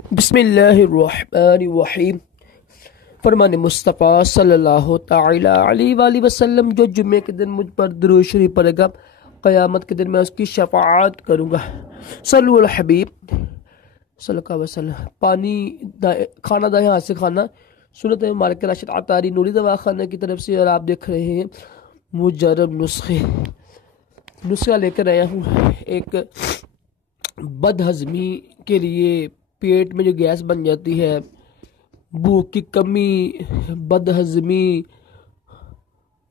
बिस्मिल्लाहिर्रहमानिर्रहीम। फरमान मुस्तफ़ा सल्लल्लाहु ताला अलैहि वसल्लम, जो जुम्मे के दिन मुझ पर दुरूद शरीफ पढ़ेगा, क़यामत के दिन मैं उसकी शफ़ाअत करूँगा। सल्लु अला हबीब सल्लल्लाहु अलैहि वसल्लम। पानी खाना दाएं हाथ से खाना सुन्नत मुबारक राशिद अतारी नूरी दवाखाना की तरफ से। और आप देख रहे हैं मुजर्रब नुस्खा लेकर आया हूँ। एक बदहज़मी के लिए, पेट में जो गैस बन जाती है, भूख की कमी, बदहज़मी,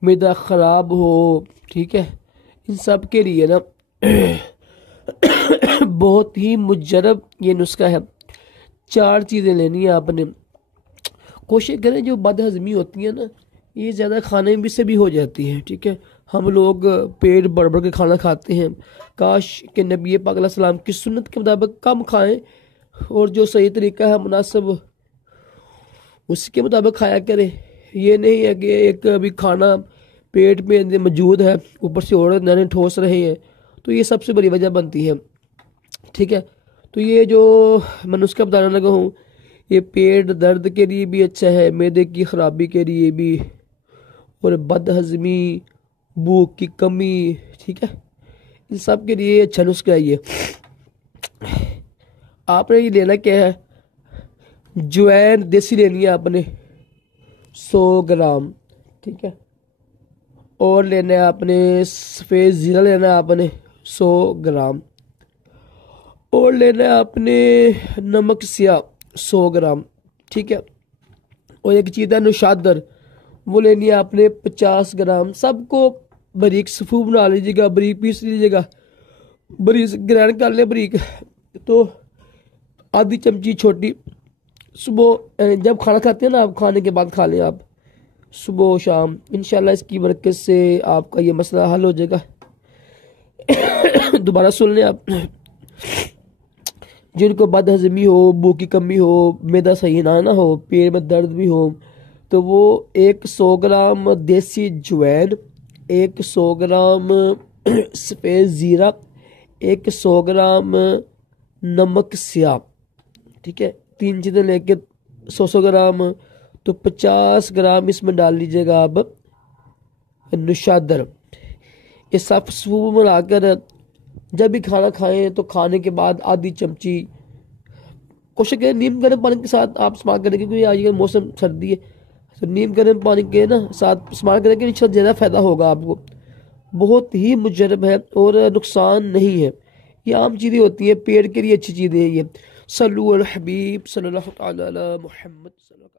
मैदा ख़राब हो, ठीक है, इन सब के लिए ना बहुत ही मुजर्रब ये नुस्खा है। 4 चीज़ें लेनी है आपने। कोशिश करें, जो बदहज़मी होती है ना, ये ज़्यादा खाने में से भी हो जाती है, ठीक है। हम लोग पेट भर भर के खाना खाते हैं। काश के नबी पाक अलैहि सलाम की सुन्नत के मुताबिक कम खाएं और जो सही तरीका है मुनासिब उसके मुताबिक खाया करें। ये नहीं है कि एक अभी खाना पेट में मौजूद है, ऊपर से और नाने ठोस रहे हैं, तो ये सबसे बड़ी वजह बनती है, ठीक है। तो ये जो मैं नुस्खा बताने लगा हूँ, ये पेट दर्द के लिए भी अच्छा है, मैदे की ख़राबी के लिए भी, और बदहज़मी, भूख की कमी, ठीक है, इन सब के लिए अच्छा नुस्खा है ये। आपने ये लेना क्या है, जवैन देसी लेनी है आपने 100 ग्राम, ठीक है। और लेना है आपने सफ़ेद ज़ीरा लेना है आपने 100 ग्राम। और लेना है आपने नमक सिया 100 ग्राम, ठीक है। और एक चीज़ है नुशादर, वो लेनी है आपने 50 ग्राम। सबको बारीक सफ़ू बना लीजिएगा, बारीक पीस लीजिएगा, बारीक ग्राइंड कर ले बारीक। तो आधी चमची छोटी सुबह जब खाना खाते हैं ना, आप खाने के बाद खा लें आप, सुबह शाम। इंशाल्लाह इसकी बरकत से आपका ये मसला हल हो जाएगा। दोबारा सुन लें आप। जिनको बदहज़मी हो, भूख की कमी हो, मैदा सही ना हो, पेट में दर्द भी हो, तो वो 100 ग्राम देसी जवैन, 100 ग्राम सफ़ेद ज़ीरा, 100 ग्राम नमक स्याह, ठीक है, 3 चीज़ें लेके 100 ग्राम, तो 50 ग्राम इसमें डाल लीजिएगा आप नुशादर। ये सब सूप बनाकर जब भी खाना खाएं तो खाने के बाद आधी चमची, कोशिश करें नीम गर्म पानी के साथ आप इस्तेमाल करें, क्योंकि आज ये मौसम सर्दी है, तो नीम गर्म पानी के ना साथ इस्तेमाल करें कि इंशाल्लाह ज़्यादा फ़ायदा होगा आपको। बहुत ही मुजर्रब है और नुकसान नहीं है। ये आम चीज़ें होती हैं, पेट के लिए अच्छी चीज़ें हैं ये। सल्लु अला हबीब सल्लल्लाहु अलैहि वसल्लम।